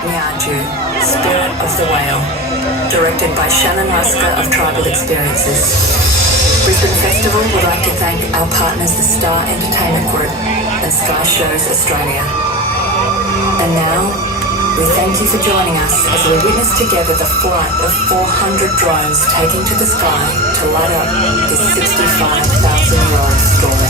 Nieergoo, Spirit of the Whale, directed by Shannon Rusker of Tribal Experiences. Brisbane Festival would like to thank our partners the Star Entertainment Group and Sky Shows Australia. And now, we thank you for joining us as we witness together the flight of 400 drones taking to the sky to light up this 65,000-year-old story.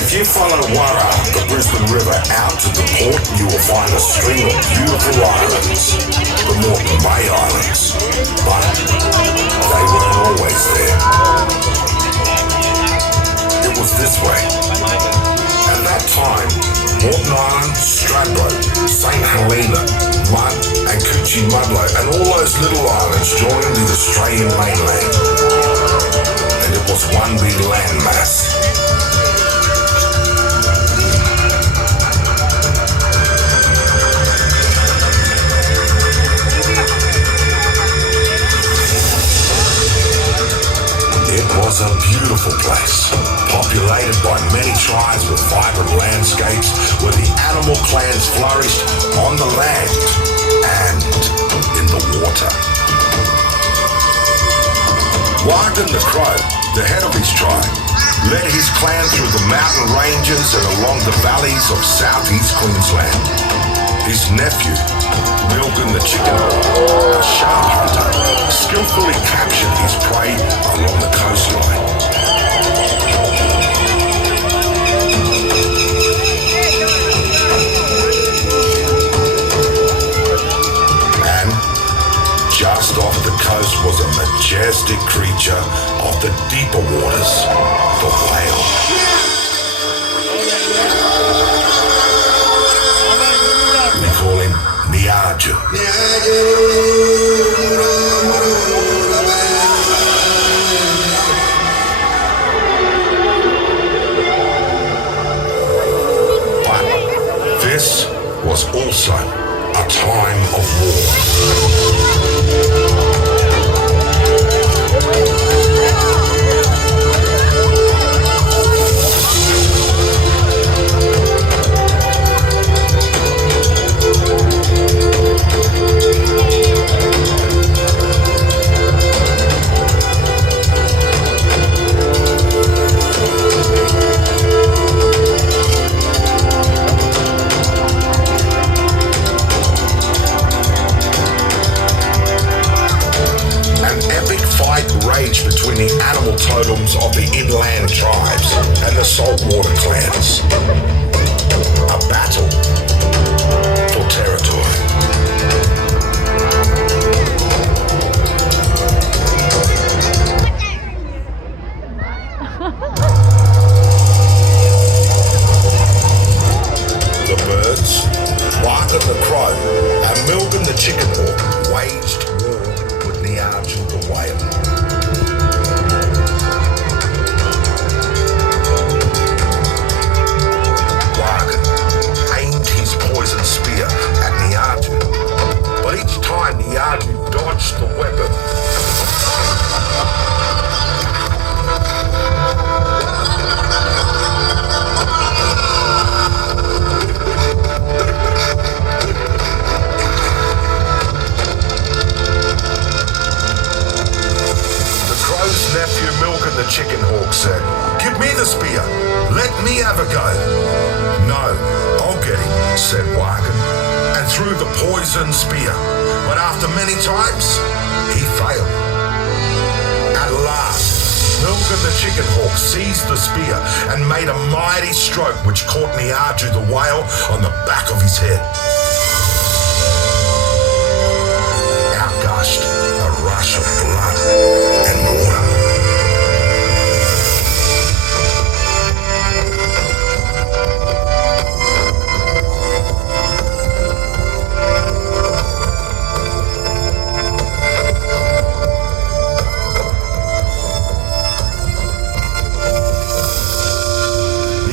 If you follow Warra, the Brisbane River, out to the port, you will find a string of beautiful islands, the Moreton Bay Islands, but they weren't always there. It was this way. At that time, Moreton Island, Stradbroke, St Helena, Mudd and Coochie Mudlow and all those little islands joined the Australian mainland. And it was one big landmass. It was a beautiful place, populated by many tribes with vibrant landscapes where the animal clans flourished on the land and in the water. Wargan the Crow, the head of his tribe, led his clan through the mountain ranges and along the valleys of southeast Queensland. His nephew, Nieergoo the chicken, a sharp hunter, skillfully captured his prey along the coastline. And just off the coast was a majestic creature of the deeper waters, the whale. We call him Nieergoo. But this was also a time of rage between the animal totems of the inland tribes and the saltwater clans. A battle for territory. The birds, Wargan the Crow, and Nieergoo the chicken hawk waged war with Nieergoo the whale. Poison spear at Nieergoo, but each time Nieergoo dodged the weapon. The crow's nephew Nieergoo the chicken hawk said, "Give me the spear, let me have a go." "No, I'll get him," said Wargan, and threw the poison spear. But after many times, he failed. At last, Nieergoo the chicken hawk seized the spear and made a mighty stroke which caught Nieergoo the whale on the back of his head. Out gushed a rush of blood and water.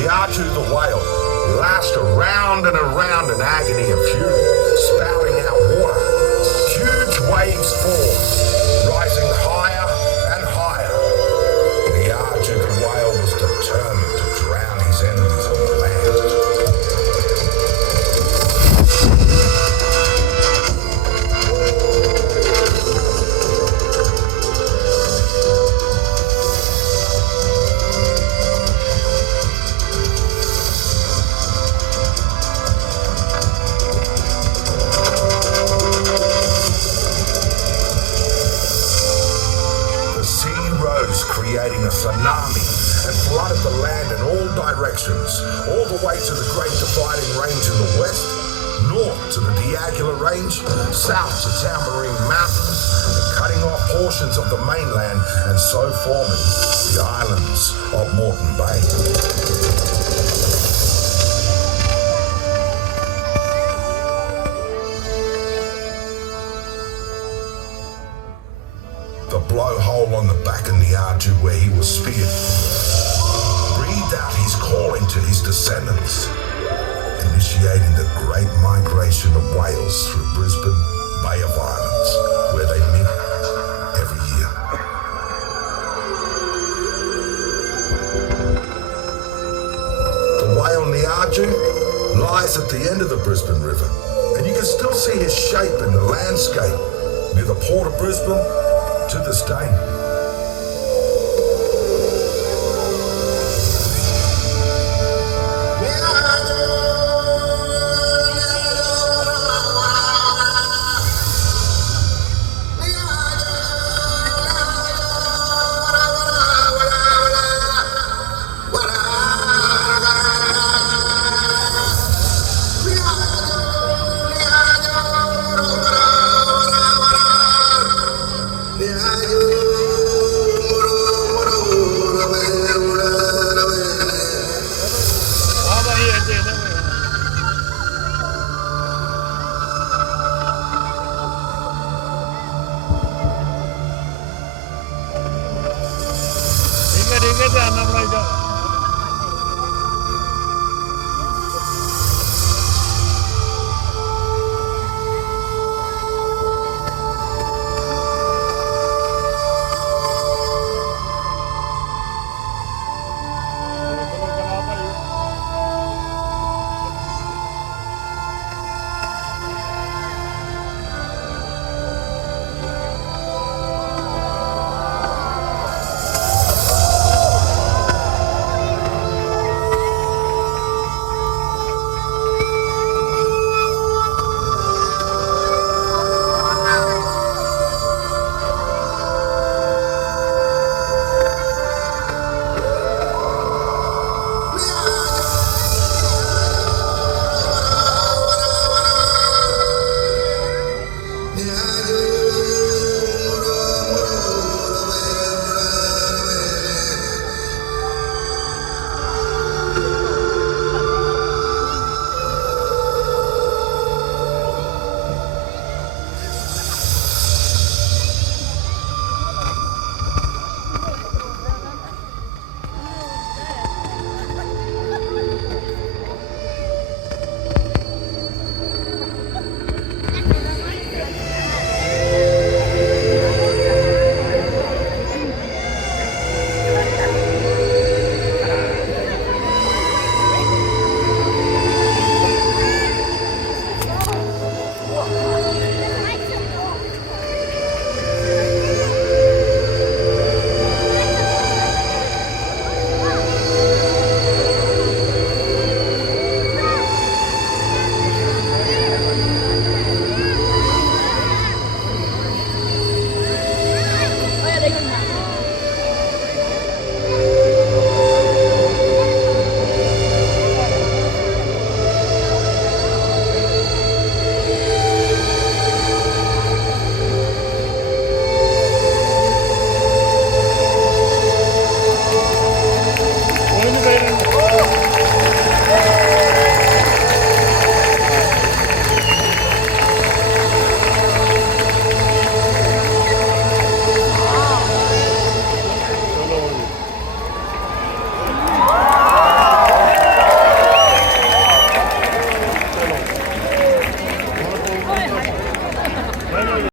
Nieergoo the whale lashed around and around in agony and fury, spouting out water. Huge waves formed, rising higher and higher. Nieergoo the whale was determined to drown his enemies on the land. Creating a tsunami and flooded the land in all directions, all the way to the Great Dividing Range in the west, north to the Nieergoo Range, south to Tamarine Mountains, cutting off portions of the mainland and so forming the islands of Moreton Bay. The blowhole on the back of Nieergoo where he was speared breathed out his calling to his descendants, initiating the great migration of whales through Brisbane Bay of Islands, where they meet every year. The whale Nieergoo lies at the end of the Brisbane River, and you can still see his shape in the landscape near the port of Brisbane to this day.